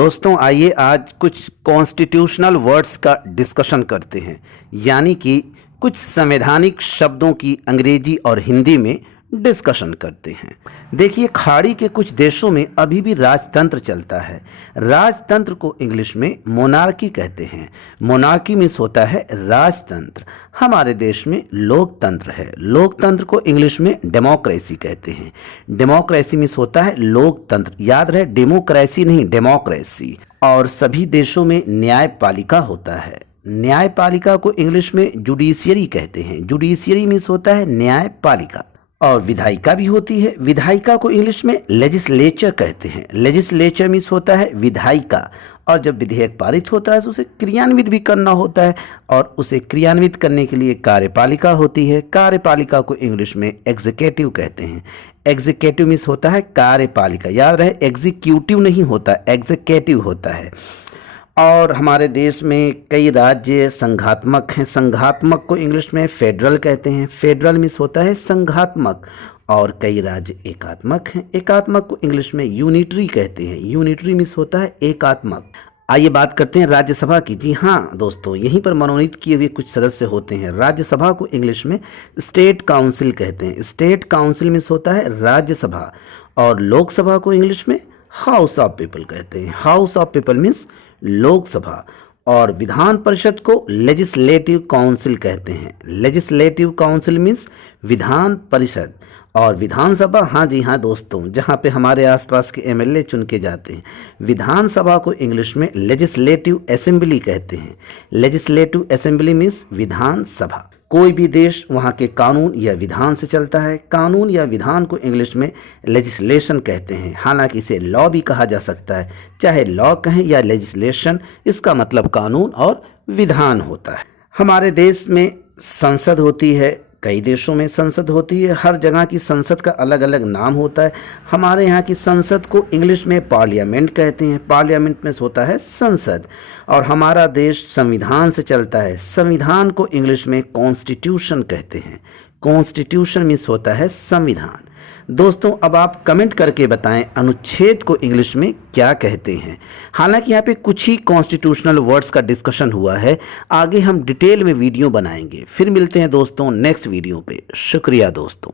दोस्तों आइए आज कुछ कॉन्स्टिट्यूशनल वर्ड्स का डिस्कशन करते हैं, यानी कि कुछ संवैधानिक शब्दों की अंग्रेजी और हिंदी में डिस्कशन करते हैं। देखिए, खाड़ी के कुछ देशों में अभी भी राजतंत्र चलता है। राजतंत्र को इंग्लिश में मोनार्की कहते हैं। मोनार्की मीन्स होता है राजतंत्र। हमारे देश में लोकतंत्र है। लोकतंत्र को इंग्लिश में डेमोक्रेसी कहते हैं। डेमोक्रेसी मीन्स होता है लोकतंत्र। याद रहे, डेमोक्रेसी नहीं, डेमोक्रेसी। और सभी देशों में न्यायपालिका होता है। न्यायपालिका को इंग्लिश में जुडिशियरी कहते हैं। जुडिशियरी मीन्स होता है न्यायपालिका। और विधायिका भी होती है। विधायिका को इंग्लिश में लेजिस्लेचर कहते हैं। लेजिस्लेचर मीन्स होता है विधायिका। और जब विधेयक पारित होता है तो उसे क्रियान्वित भी करना होता है, और उसे क्रियान्वित करने के लिए कार्यपालिका होती है। कार्यपालिका को इंग्लिश में एग्जीक्यूटिव कहते हैं। एग्जीक्यूटिव मीन्स होता है कार्यपालिका। याद रहे, एग्जीक्यूटिव नहीं होता, एग्जीक्यूटिव होता है। और हमारे देश में कई राज्य संघात्मक हैं। संघात्मक को इंग्लिश में फेडरल कहते हैं। फेडरल मीन्स होता है संघात्मक। और कई राज्य एकात्मक हैं। एकात्मक को इंग्लिश में यूनिटरी कहते हैं। यूनिटरी मीन्स होता है एकात्मक। आइए बात करते हैं राज्यसभा की। जी हाँ दोस्तों, यहीं पर मनोनीत किए हुए कुछ सदस्य होते हैं। राज्यसभा को इंग्लिश में स्टेट काउंसिल कहते हैं। स्टेट काउंसिल मीन्स होता है राज्यसभा। और लोकसभा को इंग्लिश में हाउस ऑफ पीपल कहते हैं। House of people means Lok Sabha. और विधान परिषद को लेजिस्लेटिव काउंसिल कहते हैं। Legislative council means Vidhan Parishad. और विधानसभा, हाँ जी हाँ दोस्तों, जहाँ पे हमारे आसपास के एमएलए चुन के जाते हैं। विधानसभा को इंग्लिश में लेजिस्लेटिव असेंबली कहते हैं। लेजिस्लेटिव असेंबली मीन्स विधानसभा। कोई भी देश वहाँ के कानून या विधान से चलता है। कानून या विधान को इंग्लिश में लेजिस्लेशन कहते हैं। हालांकि इसे लॉ भी कहा जा सकता है। चाहे लॉ कहें या लेजिस्लेशन, इसका मतलब कानून और विधान होता है। हमारे देश में संसद होती है। कई देशों में संसद होती है। हर जगह की संसद का अलग अलग नाम होता है। हमारे यहाँ की संसद को इंग्लिश में पार्लियामेंट कहते हैं। पार्लियामेंट में होता है संसद। और हमारा देश संविधान से चलता है। संविधान को इंग्लिश में कॉन्स्टिट्यूशन कहते हैं। कॉन्स्टिट्यूशन मीन्स होता है संविधान। दोस्तों अब आप कमेंट करके बताएं अनुच्छेद को इंग्लिश में क्या कहते हैं। हालांकि यहाँ पे कुछ ही कॉन्स्टिट्यूशनल वर्ड्स का डिस्कशन हुआ है। आगे हम डिटेल में वीडियो बनाएंगे। फिर मिलते हैं दोस्तों नेक्स्ट वीडियो पे। शुक्रिया दोस्तों।